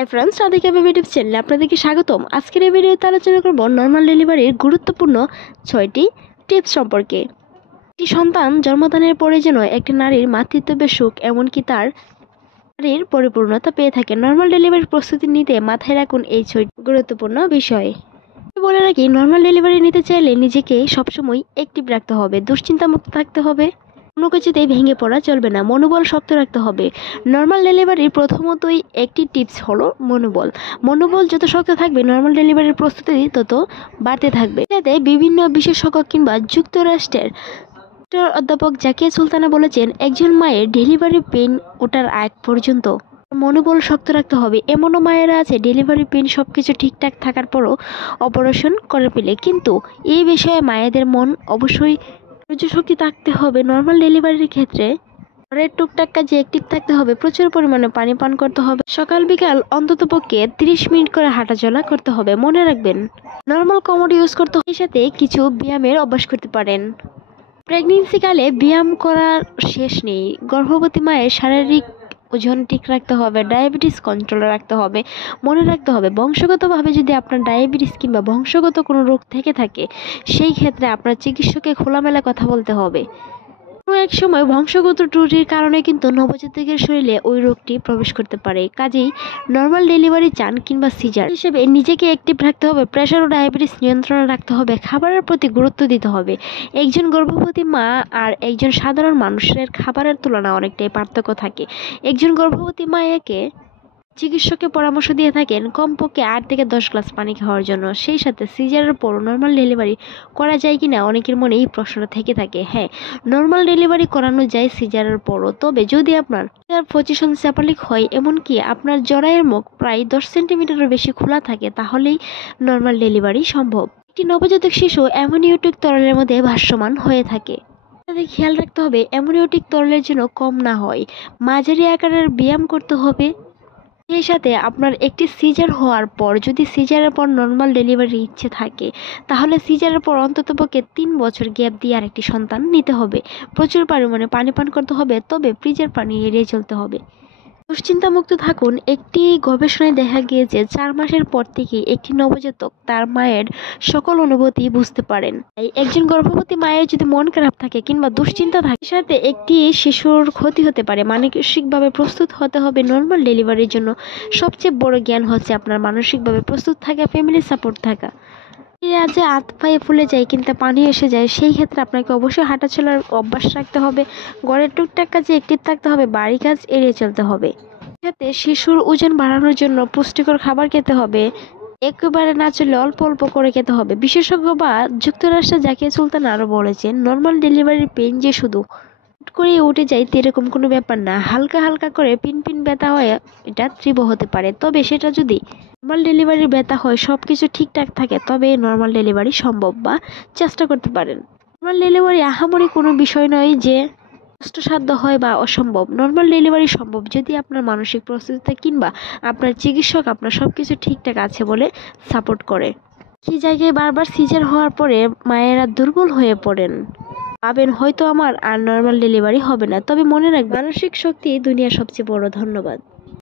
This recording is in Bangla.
Hi friends, Radhika baby YouTube চ্যানেলে আপনাদেরকে স্বাগতম। আজকের এই ভিডিওতে আলোচনা করব নর্মাল ডেলিভারির গুরুত্বপূর্ণ 6টি টিপস সম্পর্কে। একটি সন্তান জন্মদানের পরে যেন একটি নারীর মাতৃত্বের সুখ এমনকি তার নারীর পরিপূর্ণতা পেয়ে থাকে। নর্মাল ডেলিভারির প্রস্তুতি নিতে মাথায় রাখুন এই 6টি গুরুত্বপূর্ণ বিষয়। বলে রাখি, নর্মাল ডেলিভারি নিতে চাইলে নিজেকে সবসময় অ্যাক্টিভ রাখতে হবে, দুশ্চিন্তামুক্ত থাকতে হবে, কোনো কিছুতেই ভেঙে পড়া চলবে না, মনোবল শক্ত রাখতে হবে। নর্মাল ডেলিভারির প্রথমতই একটি টিপস হলো মনোবল যত শক্ত থাকবে নর্মাল ডেলিভারির প্রস্তুতি তত বাড়তে থাকবে। যাতে বিভিন্ন বিশেষজ্ঞ কিংবা যুক্তরাষ্ট্রের অধ্যাপক জাকিয়া সুলতানা বলেছেন, একজন মায়ের ডেলিভারি পেন ওঠার আগ পর্যন্ত মনোবল শক্ত রাখতে হবে। এমনও মায়েরা আছে ডেলিভারি পেন সবকিছু ঠিকঠাক থাকার পরও অপারেশন করে ফেলে, কিন্তু এই বিষয়ে মায়েদের মন অবশ্যই ধৈর্য শক্তি থাকতে হবে। নর্মাল ডেলিভারির ক্ষেত্রে ঘরের টুকটাক কাজে অ্যাক্টিভ থাকতে হবে, প্রচুর পরিমাণে পানি পান করতে হবে, সকাল বিকাল অন্ততপক্ষে 30 মিনিট করে হাঁটাচলা করতে হবে। মনে রাখবেন, নর্মাল কমোড ইউজ করতে হবে, সাথে কিছু ব্যায়ামের অভ্যাস করতে পারেন। প্রেগনেন্সিকালে ব্যায়াম করার শেষ নেই। গর্ভবতী মায়ের শারীরিক ওজন ঠিক রাখতে হবে, ডায়াবেটিস কন্ট্রোলে রাখতে হবে। মনে রাখতে হবে, বংশগতভাবে যদি আপনার ডায়াবেটিস কিংবা বংশগত কোনো রোগ থেকে থাকে, সেই ক্ষেত্রে আপনার চিকিৎসকে খোলামেলা কথা বলতে হবে। কোনো এক সময় বংশগত ত্রুটির কারণে কিন্তু নবজাতকের শরীরে ওই রোগটি প্রবেশ করতে পারে। কাজেই নর্মাল ডেলিভারি চান কিংবা সিজার হিসেবে নিজেকে অ্যাক্টিভ রাখতে হবে, প্রেশার ও ডায়াবেটিস নিয়ন্ত্রণে রাখতে হবে, খাবারের প্রতি গুরুত্ব দিতে হবে। একজন গর্ভবতী মা আর একজন সাধারণ মানুষের খাবারের তুলনা অনেকটাই পার্থক্য থাকে। একজন গর্ভবতী মাকে চিকিৎসকের পরামর্শ দিয়ে থাকেন কমপক্ষে 8 থেকে 10 গ্লাস পানি খাওয়ার জন্য। সেই সাথে সিজারের পর নর্মাল ডেলিভারি করা যায় কিনা অনেকের মনে এই প্রশ্নটা থেকে থাকে। হ্যাঁ, নর্মাল ডেলিভারি করানো যায় সিজারের পরও, তবে যদি আপনার পজিশন স্যাপালিক হয়, এমনকি আপনার জরায়ের মুখ প্রায় 10 সেন্টিমিটারের বেশি খোলা থাকে, তাহলেই নর্মাল ডেলিভারি সম্ভব। একটি নবজাতক শিশু অ্যামনিওটিক তরলের মধ্যে ভাসমান হয়ে থাকে। তাদের খেয়াল রাখতে হবে অ্যামনিওটিক তরলের যেন কম না হয়। মাঝারি আকারের ব্যায়াম করতে হবে। সেই সাথে আপনার একটি সিজার হওয়ার পর যদি সিজারের পর নর্মাল ডেলিভারির ইচ্ছে থাকে, তাহলে সিজারের পর অন্ততপক্ষে 3 বছর গ্যাপ দিয়ে আরেকটি সন্তান নিতে হবে। প্রচুর পরিমাণে পানি পান করতে হবে, তবে ফ্রিজের পানি এড়িয়ে চলতে হবে। দুশ্চিন্তামুক্ত থাকুন। একটি গবেষণায় দেখা গিয়েছে 4 মাসের পর থেকে একটি নবজাতক তার মায়ের সকল অনুভূতি বুঝতে পারেন। তাই একজন গর্ভবতী মায়ের যদি মন খারাপ থাকে কিংবা দুশ্চিন্তা থাকে, সাথে একটি শিশুর ক্ষতি হতে পারে। মানসিকভাবে প্রস্তুত হতে হবে নর্মাল ডেলিভারির জন্য। সবচেয়ে বড় জ্ঞান হচ্ছে আপনার মানসিকভাবে প্রস্তুত থাকা, ফ্যামিলি সাপোর্ট থাকা। যে হাত পায়ে ফুলে যায় কিন্তু পানি এসে যায়, সেই ক্ষেত্রে আপনাকে অবশ্যই হাঁটাচলার অভ্যাস রাখতে হবে, ঘরের টুকটাক কাজে অ্যাক্টিভ থাকতে হবে, বাড়ি কাজ এড়িয়ে চলতে হবে। সাথে শিশুর ওজন বাড়ানোর জন্য পুষ্টিকর খাবার খেতে হবে, একেবারে না চলে অল্প অল্প করে খেতে হবে। বিশেষজ্ঞ বা যুক্তরাষ্ট্রের জাকিয়া সুলতানা আরও বলেছেন, নর্মাল ডেলিভারির পেন যে শুধু করে উঠে যায় এরকম কোনো ব্যাপার না, হালকা হালকা করে পিন ব্যথা হয়, এটা তীব্র হতে পারে। তবে সেটা যদি নর্মাল ডেলিভারির ব্যথা হয়, সব কিছু ঠিকঠাক থাকে, তবে নর্মাল ডেলিভারি সম্ভব বা চেষ্টা করতে পারেন। নর্মাল ডেলিভারি আহামরি কোনো বিষয় নয় যে কষ্টসাধ্য হয় বা অসম্ভব। নর্মাল ডেলিভারি সম্ভব যদি আপনার মানসিক প্রস্তুতি কিংবা আপনার চিকিৎসক আপনার সব কিছু ঠিকঠাক আছে বলে সাপোর্ট করে। সেই জায়গায় বারবার সিজার হওয়ার পরে মায়েরা দুর্বল হয়ে পড়েন, ভাবেন হয়তো আমার আর নর্মাল ডেলিভারি হবে না। তবে মনে রাখবেন, মানসিক শক্তি দুনিয়ার সবচেয়ে বড় ধন্যবাদ।